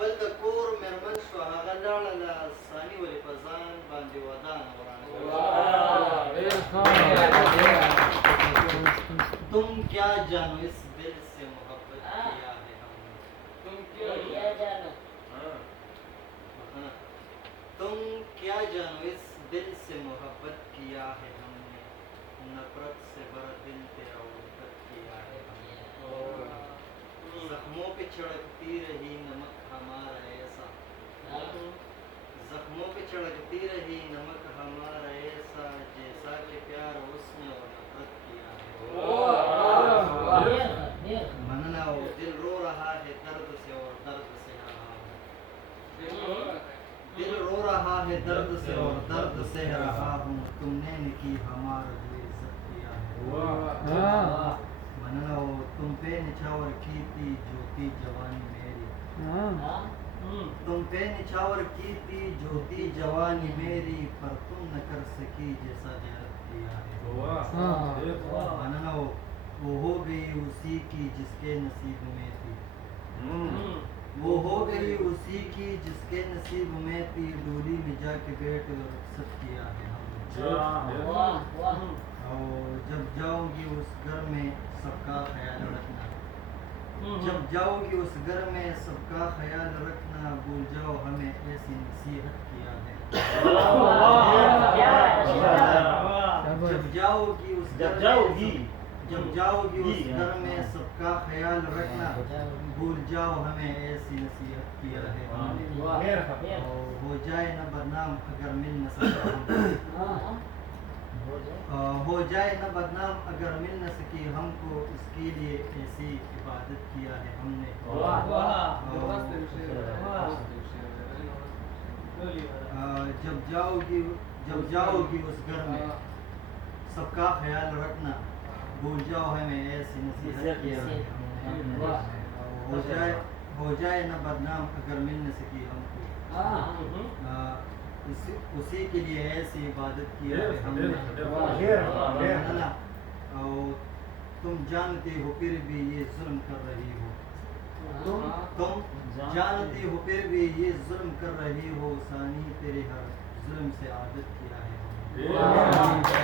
بل د کور مېرمن شوه هغه لاړه له ثاني ولې په ځان باندې ودانه ورانه تم کیا جانو اس دل سے محبت کیا ہے ہم نے تم کیا جانو اس دل سے محبت کیا ہے ہم نے نفرت سے بڑا دل تیرا الفت کیا ہے ہم نے زخموں پہ چھڑکتی رہی نمک ہمارا ایسا زخموں پہ چھڑکتی رہی نمک ہمارا ایسا جیسا کہ پیار اس نے اور نفرت کیا ہے مننا ہو دل رو رہا ہے درد سے اور درد سے رہا ہوں دل رو رہا ہے درد سے اور درد سے رہا ہوں تم نے کی ہمارا جو عزت کیا ہے مننا ہو تم پہ نچھاور کی تھی جو تھی جوانی میری تم پہ نچھاور کی تھی جو تھی جوانی میری پر تم نہ کر سکی جیسا جہت کیا ہے مننا ہو وہ ہو گئی اسی کی جس کے نصیب میں تھی وہ ہو گئی اسی کی جس کے نصیب میں تھی ڈولی میں جا کے بیٹھ اور رخصت کیا ہے ہم نے اور جب جاؤ گی اس گھر میں سب کا خیال رکھنا جب جاؤ گی اس گھر میں سب کا خیال رکھنا بھول جاؤ ہمیں ایسی نصیحت کیا ہے جب جاؤ گی اس گھر میں سب کا خیال رکھنا بھول جاؤ ہمیں ایسی نصیحت کیا ہے ہو جائے نہ بدنام اگر مل نہ سکا ہو جائے نہ بدنام اگر مل نہ سکی ہم کو اس کے لیے ایسی عبادت کیا ہے ہم نے جب جاؤ گی اس گھر میں سب کا خیال رکھنا بھول جاؤ ہمیں ایسی نصیحت کیا ہے ہو جائے نہ بدنام اگر مل نہ سکی ہم کو اسی کے لیے ایسی عبادت کیا ہے ہم نے اور تم جانتے ہو پھر بھی یہ ظلم کر رہی ہو تم جانتے ہو پھر بھی یہ ظلم کر رہی ہو ثانی تیرے ہر ظلم سے عادت کیا ہے